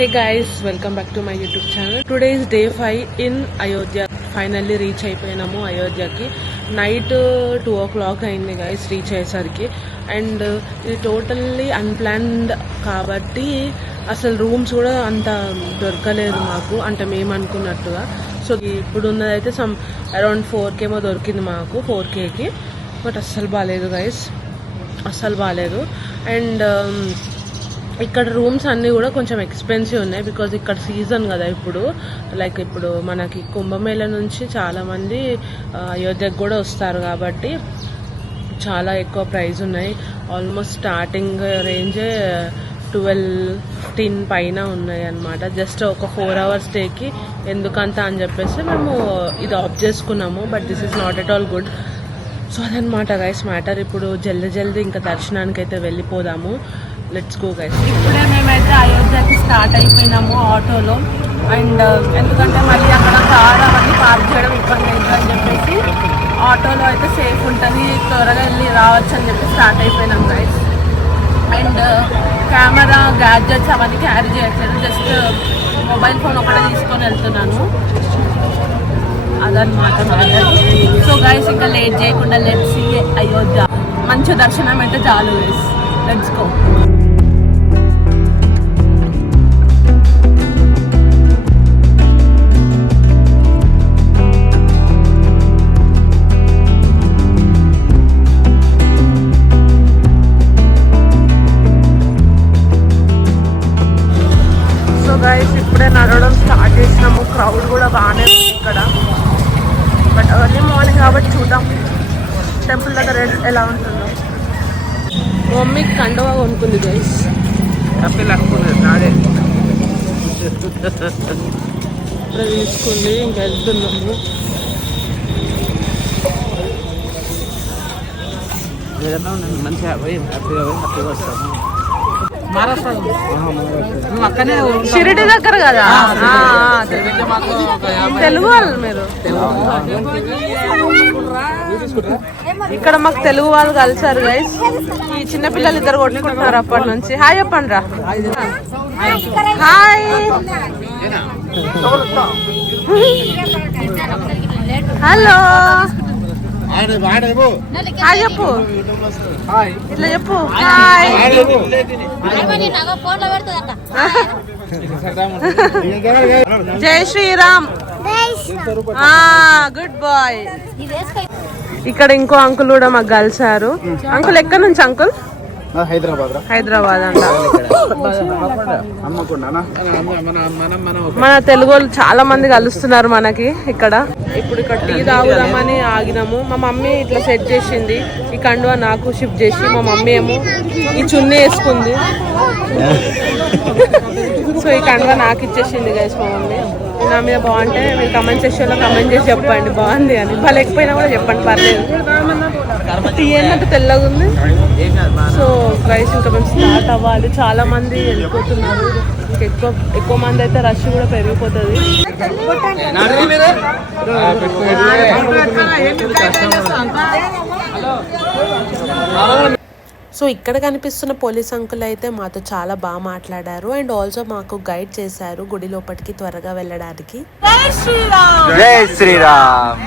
Hey guys, welcome back to my YouTube channel. Today is day 5 in Ayodhya. Finally reach అయిపోయినాము అయోధ్యకి. Night 2 o'clock అయింది guys reach అయ్యేసరికి. And ఇది totally unplanned కాబట్టి అసలు rooms కూడా అంత దొరకలేదు మాకు, అంటే మేము అనుకున్నట్టుగా. సో ఇప్పుడు ఉన్నదైతే సమ్ అరౌండ్ 4K ఏమో దొరికింది మాకు, 4Kకి. బట్ అస్సలు బాగాలేదు గైస్, అస్సలు బాగాలేదు. అండ్ ఇక్కడ రూమ్స్ అన్నీ కూడా కొంచెం ఎక్స్పెన్సివ్ ఉన్నాయి, బికాజ్ ఇక్కడ సీజన్ కదా ఇప్పుడు. లైక్ ఇప్పుడు మనకి కుంభమేళ నుంచి చాలామంది అయోధ్యకు కూడా వస్తారు కాబట్టి చాలా ఎక్కువ ప్రైస్ ఉన్నాయి. ఆల్మోస్ట్ స్టార్టింగ్ రేంజే 12-15 పైన ఉన్నాయి అన్నమాట. జస్ట్ ఒక 4 hours స్టేకి ఎందుకంత అని చెప్పేసి మేము ఇది ఆఫ్ చేసుకున్నాము. But this is not at all good. So అదనమాట గైస్ మ్యాటర్. ఇప్పుడు జల్దీ ఇంకా దర్శనానికి అయితే వెళ్ళిపోదాము. Let's go guys. ఇప్పుడే మేమైతే అయోధ్యకి స్టార్ట్ అయిపోయినాము ఆటోలో. అండ్ ఎందుకంటే మళ్ళీ అక్కడ కార్ అవన్నీ పార్క్ చేయడం ఇబ్బంది అవుతుందని చెప్పేసి ఆటోలో అయితే సేఫ్ ఉంటుంది, త్వరగా వెళ్ళి రావచ్చు అని చెప్పి స్టార్ట్ అయిపోయినాం గైస్. అండ్ కెమెరా గ్యాడ్జెట్స్ అవన్నీ క్యారీ చేయట్లేదు, జస్ట్ మొబైల్ ఫోన్ ఒకటే తీసుకొని వెళ్తున్నాను. అదనమాట మ్యాటర్. సో గైస్ ఇంకా లేట్ చేయకుండా లెట్స్ సీ అయోధ్య. మంచి దర్శనం అయితే చాలు గైస్, లెట్స్ గో. గైస్ ఇప్పుడే నడవడం స్టార్ట్ చేసినాము. క్రౌడ్ కూడా బాగానే ఉంది ఇక్కడ. బట్ అర్లీ మార్నింగ్ కాబట్టి చూద్దాం టెంపుల్ దగ్గర ఎలా ఉంటుందో. మమ్మీకి కండవా కొనుక్కుంది గైస్. ఇప్పుడు తీసుకుంది, ఇంకా వెళ్తున్నాము. మంచిగా హ్యాపీగా వస్తాము. షిరిడి దగ్గర కదా, తెలుగు వాళ్ళు మీరు. ఇక్కడ మాకు తెలుగు వాళ్ళు కలిసారు గైస్. ఈ చిన్నపిల్లలు ఇద్దరు కొట్టుకుంటున్నారు అప్పటి నుంచి. హాయ్ చెప్పండి రా. హాయ్, హలో, హాయ్ చెప్పు, ఇట్లా చెప్పు. హాయ్, జై శ్రీరామ్. Good bye. ఇక్కడ ఇంకో అంకుల్ కూడా మాకు కలిసారు. అంకుల్ ఎక్కడి నుంచి అంకుల్? హైదరాబాద్ అంట. మన తెలుగు వాళ్ళు చాలా మంది కలుస్తున్నారు మనకి ఇక్కడ. ఇప్పుడు ఇక్కడ టీ తాగుదామని ఆగినాము. మా మమ్మీ ఇట్లా సెట్ చేసింది ఈ కండువా, నాకు షిఫ్ట్ చేసి. మా మమ్మీ ఏమో ఈ చున్నీ వేసుకుంది. సో ఈ కండువా నాకు ఇచ్చేసింది గైస్ మా మమ్మీ. నా మీద బాగుంటే మీరు కమెంట్ సెక్షన్లో కమెంట్ చేసి చెప్పండి బాగుంది అని. లేకపోయినా కూడా చెప్పండి, పర్లేదు. టీ ఏంటంటే తెల్లగా ఉంది. సో గైస్ ఇంకా మేము స్టార్ట్ అవ్వాలి. చాలా మంది వెళ్ళిపోతున్నారు. ఎక్కువ మంది అయితే రష్ కూడా పెరిగిపోతుంది. సో ఇక్కడ కనిపిస్తున్న పోలీస్ అంకుల్ అయితే మాతో చాలా బాగా మాట్లాడారు. అండ్ ఆల్సో మాకు గైడ్ చేశారు గుడి లోపలికి త్వరగా వెళ్ళడానికి. జై శ్రీరామ్, జై శ్రీరామ్.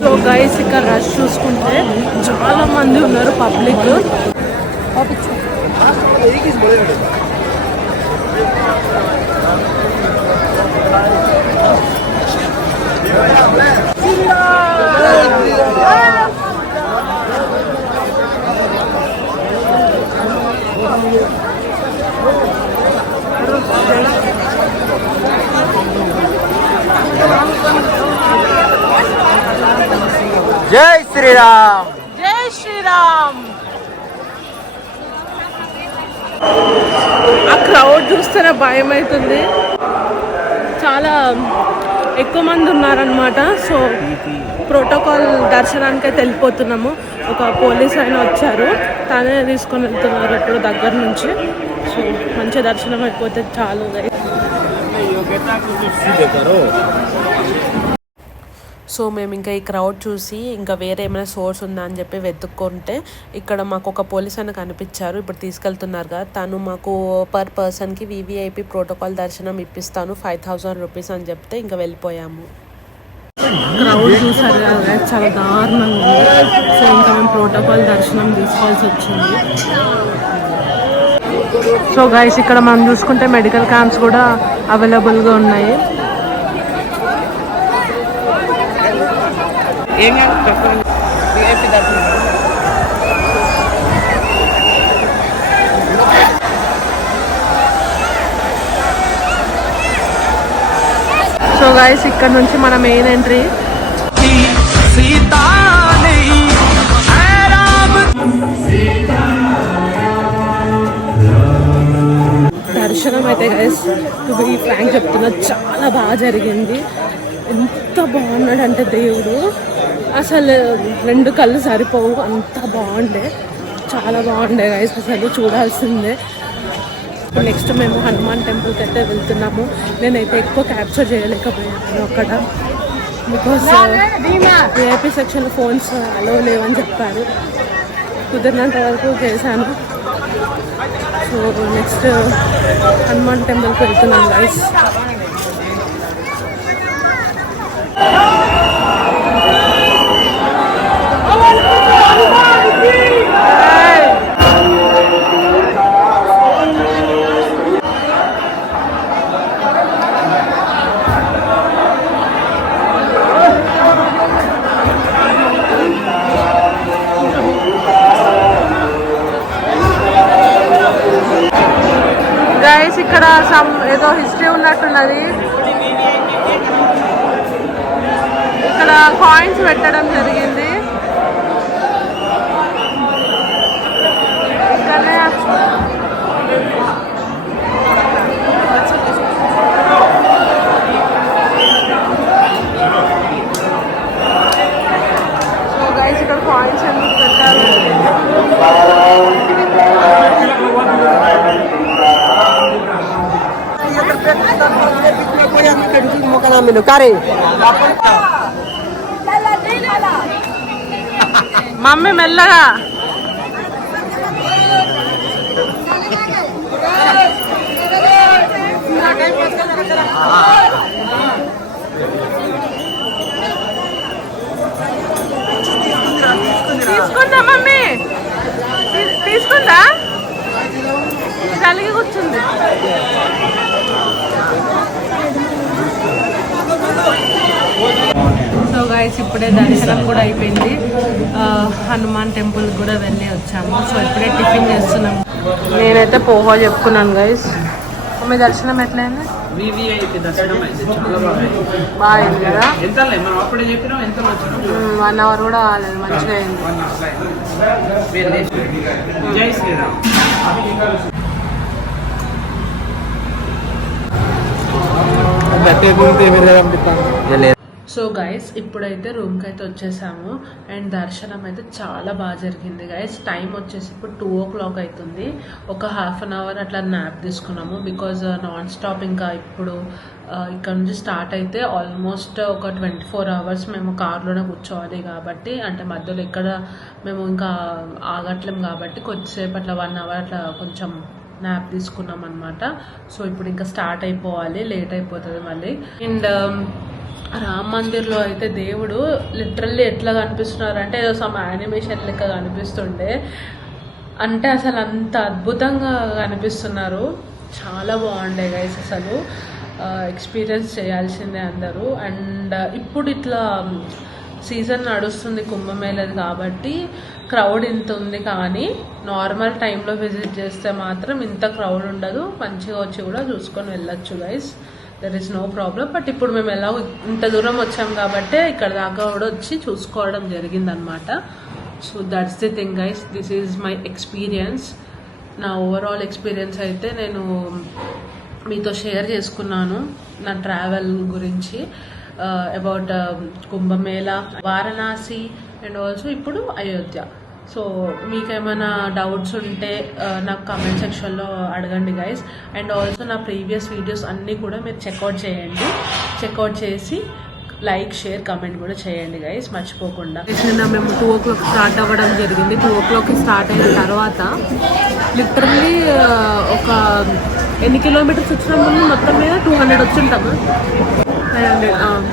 సో గైస్ ఇక్కడ రష్ చూసుకుంటే చాలా మంది ఉన్నారు పబ్లిక్. జై శ్రీరామ్, జై శ్రీరామ్. ఆ క్రౌడ్ చూస్తేనే భయం అవుతుంది. చాలా ఎక్కువ మంది ఉన్నారనమాట. సో ప్రోటోకాల్ దర్శనానికి అయితే వెళ్ళిపోతున్నాము. ఒక పోలీస్ ఆయన వచ్చారు, తనే తీసుకొని వెళ్తున్నారు ఇప్పుడు దగ్గర నుంచి. సో మంచి దర్శనం అయిపోతే చాలు. సో మేము ఇంకా ఈ క్రౌడ్ చూసి ఇంకా వేరే ఏమైనా సోర్స్ ఉందా అని చెప్పి వెతుక్కుంటే ఇక్కడ మాకు ఒక పోలీస్ ఆయన కనిపించారు. ఇప్పుడు తీసుకెళ్తున్నారు కదా, తను మాకు పర్ పర్సన్కి వివిఐపి ప్రోటోకాల్ దర్శనం ఇప్పిస్తాను 5,000 రూపీస్ అని చెప్తే ఇంకా వెళ్ళిపోయాము. క్రౌడ్ చూసారు కదా, చాలా దారుణంగా ఉంది. సో ఇంకా మేము ప్రోటోకాల్ దర్శనం తీసుకోవాల్సి వచ్చింది. సో గైస్ ఇక్కడ మనం చూసుకుంటే మెడికల్ క్యాంప్స్ కూడా అవైలబుల్గా ఉన్నాయి. సో గైస్ ఇక్కడ నుంచి మన మెయిన్ ఎంట్రీ. దర్శనం అయితే గైస్ టు బి ఫ్రాంక్ చెప్తున్నా చాలా బాగా జరిగింది. ఎంత బాగున్నాడు అంటే దేవుడు, అసలు 2 కళ్ళు సరిపోవు, అంత బాగుండే, చాలా బాగుండే గైస్, అసలు చూడాల్సిందే. ఇప్పుడు నెక్స్ట్ మేము హనుమాన్ టెంపుల్కి అయితే వెళ్తున్నాము. నేనైతే ఎక్కువ క్యాప్చర్ చేయలేకపోయాను అక్కడ, బికాస్ విఐపీ సెక్షన్లో ఫోన్స్ అలో లేవని చెప్పారు. కుదిరినంత వరకు చేశాను. సో నెక్స్ట్ హనుమాన్ టెంపుల్కి వెళ్తున్నాం గైస్. గైస్ ఇక్కడ ఏదో హిస్టరీ ఉన్నట్టున్నది. ఇక్కడ కాయిన్స్ పెట్టడం జరిగింది. సో గైస్ ఇక్కడ కాయిన్స్ ఎందుకు పెట్టారు? మమ్మీ మెల్లగా. తీసుకుందా మమ్మీ? తీసుకుందా? కలిగి కూర్చుంది. సో గైస్ ఇప్పుడే దర్శనం కూడా అయిపోయింది. హనుమాన్ టెంపుల్ కూడా వెళ్ళి వచ్చాము. సో ఇప్పుడే టిఫిన్ చేస్తున్నాము. నేనైతే పోహా చెప్పుకున్నాను గైస్. మీ దర్శనం ఎట్లయింది? బాగుంది కదా? 1 అవర్ కూడా కాలేదు, మంచిగా అయింది. జై శ్రీరామ్. సో గైస్ ఇప్పుడైతే రూమ్కి అయితే వచ్చేసాము. అండ్ దర్శనం అయితే చాలా బాగా జరిగింది గైస్. టైం వచ్చేసి ఇప్పుడు 2 o'clock అవుతుంది. ఒక ½ an hour అట్లా న్యాప్ తీసుకున్నాము. బికాజ్ నాన్ స్టాప్ ఇంకా ఇప్పుడు ఇక్కడ నుంచి స్టార్ట్ అయితే ఆల్మోస్ట్ ఒక 24 hours మేము కార్లోనే కూర్చోవాలి కాబట్టి, అంటే మధ్యలో ఇక్కడ మేము ఇంకా ఆగట్లేం కాబట్టి కొద్దిసేపు అట్లా 1 hour అట్లా కొంచెం న్యాప్ తీసుకున్నాం అనమాట. సో ఇప్పుడు ఇంకా స్టార్ట్ అయిపోవాలి, లేట్ అయిపోతుంది మళ్ళీ. అండ్ రామ్ మందిర్లో అయితే దేవుడు లిటరల్లీ ఎట్లా కనిపిస్తున్నారు అంటే ఏదో సమ్ యానిమేషన్ లెక్క కనిపిస్తుండే. అంటే అసలు అంత అద్భుతంగా కనిపిస్తున్నారు. చాలా బాగుండే గైస్, అసలు ఎక్స్పీరియన్స్ చేయాల్సిందే అందరూ. అండ్ ఇప్పుడు ఇట్లా సీజన్ నడుస్తుంది కుంభమేళది కాబట్టి క్రౌడ్ ఇంత ఉంది, కానీ నార్మల్ టైంలో విజిట్ చేస్తే మాత్రం ఇంత క్రౌడ్ ఉండదు. మంచిగా వచ్చి కూడా చూసుకొని వెళ్ళొచ్చు guys, there is no problem. But ఇప్పుడు మేము ఎలా ఇంత దూరం వచ్చాం కాబట్టి ఇక్కడ దాకా కూడా వచ్చి చూసుకోవడం జరిగిందనమాట. So that's the thing guys, this is my experience. నా ఓవరాల్ ఎక్స్పీరియన్స్ అయితే నేను మీతో షేర్ చేసుకున్నాను, నా ట్రావెల్ గురించి. About Kumbh Mela, Varanasi and also ఇప్పుడు అయోధ్య. సో మీకు ఏమైనా డౌట్స్ ఉంటే నాకు కామెంట్ సెక్షన్లో అడగండి గైస్. అండ్ ఆల్సో నా ప్రీవియస్ వీడియోస్ అన్నీ కూడా మీరు చెక్అవుట్ చేయండి. చెక్అవుట్ చేసి లైక్, షేర్, కామెంట్ కూడా చేయండి గైస్, మర్చిపోకుండా. నిన్న మేము 2 o'clock స్టార్ట్ అవ్వడం జరిగింది. 2 o'clock స్టార్ట్ అయిన తర్వాత లిటరల్లీ ఒక ఎన్ని కిలోమీటర్స్ వచ్చినాము మొత్తం మీద 200 వచ్చింటాము. 500.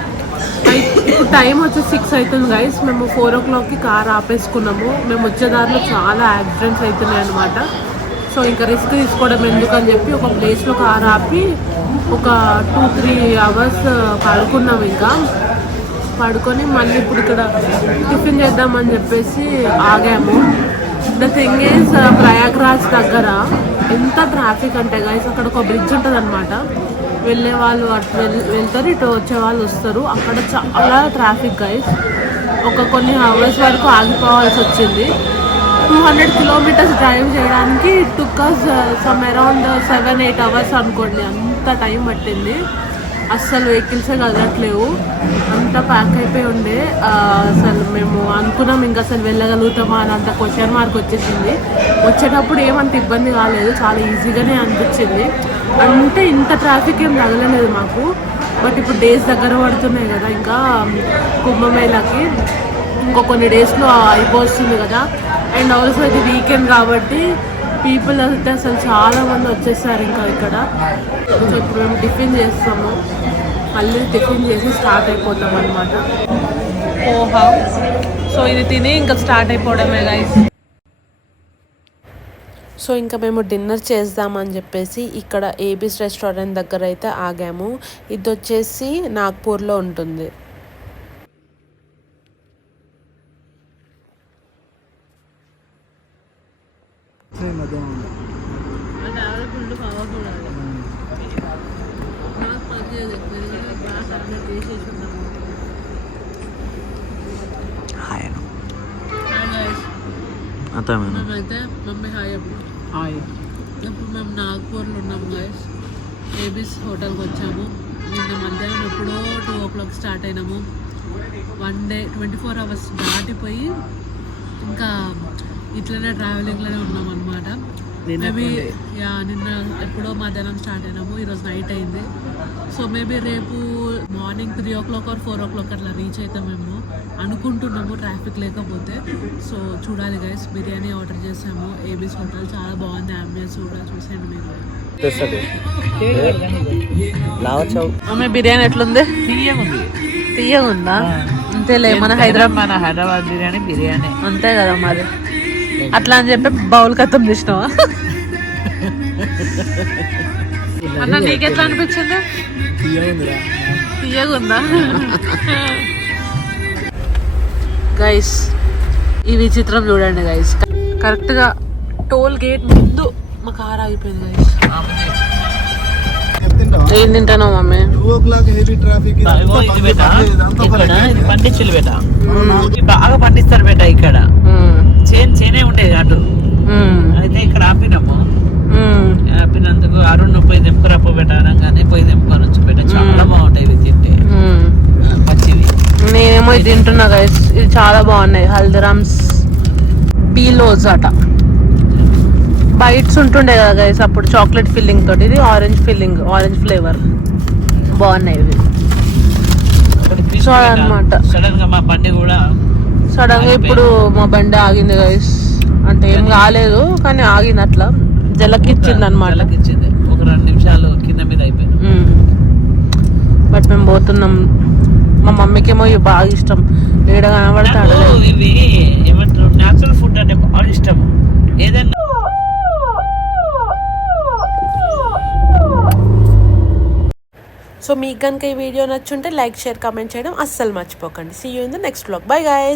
ఇప్పుడు టైం వచ్చి 6 అవుతుంది గైస్. మేము 4 o'clockకి కార్ ఆపేసుకున్నాము. మేము వచ్చేదారిలో చాలా యాక్సిడెంట్స్ అవుతున్నాయి అనమాట. సో ఇంకా రిస్క్ తీసుకోవడం ఎందుకని చెప్పి ఒక ప్లేస్లో కార్ ఆపి ఒక 2-3 hours పడుకున్నాం. ఇంకా పడుకొని మళ్ళీ ఇప్పుడు ఇక్కడ టిఫిన్ చేద్దామని చెప్పేసి ఆగాము. ద థింగ్ ఈజ్ ప్రయాగ్రాజ్ దగ్గర ఎంత ట్రాఫిక్ అంటే గైస్, అక్కడ ఒక బ్రిడ్జ్ ఉంటుంది అనమాట. వెళ్ళే వాళ్ళు అటు వెళ్తారు, ఇటు వచ్చే వాళ్ళు వస్తారు. అక్కడ చాలా ట్రాఫిక్ గైస్. కొన్ని అవర్స్ వరకు ఆగిపోవాల్సి వచ్చింది. 200 kilometers డ్రైవ్ చేయడానికి టుక్ అస్ సమ్ అరౌండ్ 7-8 hours అనుకోండి. అంత టైం పట్టింది. అస్సలు వెహికల్సే కదలట్లేవు, అంత ప్యాక్ అయిపోయి ఉండే. అసలు మేము అనుకున్నాం ఇంకా అసలు వెళ్ళగలుగుతామా అని అంత క్వశ్చన్ మార్క్ వచ్చేసింది. వచ్చేటప్పుడు ఏమంత ఇబ్బంది కాలేదు, చాలా ఈజీగానే అనిపించింది. అంటే ఇంత ట్రాఫిక్ ఏం తగలలేదు మాకు. బట్ ఇప్పుడు డేస్ దగ్గర పడుతున్నాయి కదా, ఇంకా కుంభమేళాకి కొన్ని డేస్లో అయిపోతుంది కదా. అండ్ ఆల్సో ఇది వీకెండ్ కాబట్టి పీపుల్ అయితే అసలు చాలా మంది వచ్చేసారు ఇంకా ఇక్కడ. సో ఇప్పుడు మేము టిఫిన్ చేస్తాము, మళ్ళీ టిఫిన్ చేసి స్టార్ట్ అయిపోతాం అనమాట. ఓహా, సో ఇది తిని ఇంకా స్టార్ట్ అయిపోవడమే గైస్. సో ఇంకా మేము డిన్నర్ చేద్దామని చెప్పేసి ఇక్కడ ఏబీస్ రెస్టారెంట్ దగ్గర అయితే ఆగాము. ఇది వచ్చేసి నాగ్పూర్లో ఉంటుంది. మేమైతే మమ్మీ హాయ్ ఇప్పుడు మేము నాగ్పూర్లో ఉన్నాం గైస్. ఏబీస్ హోటల్కి వచ్చాము. నిన్న మధ్యాహ్నం ఎప్పుడో 2 o'clock స్టార్ట్ అయినాము. 1 day 24 hours దాటిపోయి ఇంకా ఇట్లనే ట్రావెలింగ్లోనే ఉన్నాం అనమాట. మేబీ నిన్న ఎప్పుడో మధ్యాహ్నం స్టార్ట్ అయినాము, ఈరోజు నైట్ అయింది. సో మేబీ రేపు మార్నింగ్ 3 o'clock or 4 o'clock అట్లా రీచ్ అవుతామేమో అనుకుంటున్నాము, ట్రాఫిక్ లేకపోతే. సో చూడాలి గైస్. బిర్యానీ ఆర్డర్ చేసాము ఏబీస్ హోటల్, చాలా బాగుంది. అంబియన్స్ కూడా చూసాను మీరు. ఆమె బిర్యానీ ఎట్లుంది? తీయగా ఉందా? అంతేలే, మన హైదరాబాద్ బిర్యానీ అంతే కదా మరి. అట్లా అని చెప్పి బౌల్ కథం తీసినావా అన్న? నీకెట్లా అనిపించింది? తీయగుందా? గైస్ ఈ విచిత్రం చూడండి గైస్. కరెక్ట్ గా టోల్ గేట్ ముందు మా కార్ ఆగిపోయింది గైస్. ఏం తింటాను మమ్మీ? 2 o'clock heavy traffic. పండించులు బేట, బాగా పండిస్తారు బేట ఇక్కడ. చేనే ఉండేది అటు, అయితే ఇక్కడ ఆపినాము. ఆపినందుకు అరుణ్ పోయి తెంపుకురాపో పెట్టానంగానే పోయి తెంపుకొని వచ్చి పెట్ట. చాలా బాగుంటాయి ఇవి తింటే, పచ్చివి. నేనేమో ఇది తింటున్నా గైస్, ఇది చాలా బాగున్నాయి. హల్దీరామ్స్ పీలోస్ అట. బైట్స్ ఉంటుండే కదా గైస్ అప్పుడు, చాక్లెట్ ఫిల్లింగ్ తోటి. ఇది ఆరెంజ్ ఫిల్లింగ్, ఆరెంజ్ ఫ్లేవర్. బాగున్నాయి ఇవి. సో అన్నమాట. సడన్ గా మా బండి కూడా సడన్ గా ఇప్పుడు మా బండి ఆగింది గైస్. అంటే ఏం కాలేదు కానీ ఆగింది, అట్లా జలకిచ్చింది అనమాట. ఒక 2 నిమిషాలు కింద మీద అయిపోయింది. బట్ మేము పోతున్నాం. మా మమ్మీకేమో ఇవి బాగా ఇష్టం. ఏడ కనబడతాడు. ఇవి ఏమంటారు, న్యాచురల్ ఫుడ్ అంటే బాగా ఇష్టం. ఏదైనా సో మీకు కనుక ఈ వీడియో నచ్చుంటే లైక్, షేర్, కామెంట్ చేయడం అస్సలు మర్చిపోకండి. See you in the next vlog. Bye guys.